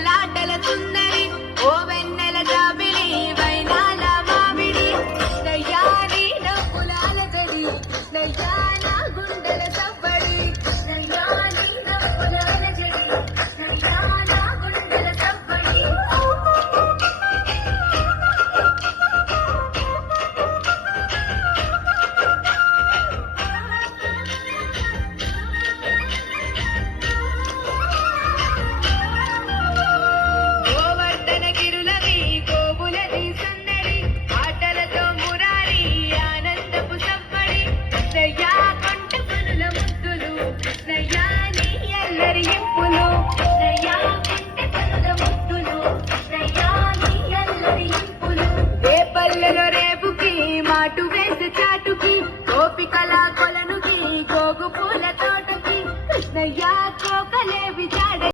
రెప్పలాటల సుందరి ఓ వెన్నెల జాబిలి వైనాల మామిడి కృష్ణయ్యా నీ నవ్వులాల జడి కృష్ణయ్యా నా గుండెల సవ్వడి కృష్ణయ్యా నీ నవ్వులాల జడి కృష్ణయ్యా నా గుండెల సవ్వడి గోవర్ధన గిరులవి గోవులది సందడి ఆటలతో మురారి ఆనందపు సవ్వడి కృష్ణయ్యా కొంట పనుల ముద్దులు కృష్ణయ్యా నీ ఎల్లరి ఇంపులు కృష్ణయ్యా కొంట పనుల ముద్దులు కృష్ణయ్యా నీ ఎల్లరి ఇంపులు ఏ పల్లెలో రేపుకి మాటు వేసి చాటుకి గోపికల కొలనుకి గోగు పూల తోటకి కృష్ణయ్యా కోకలే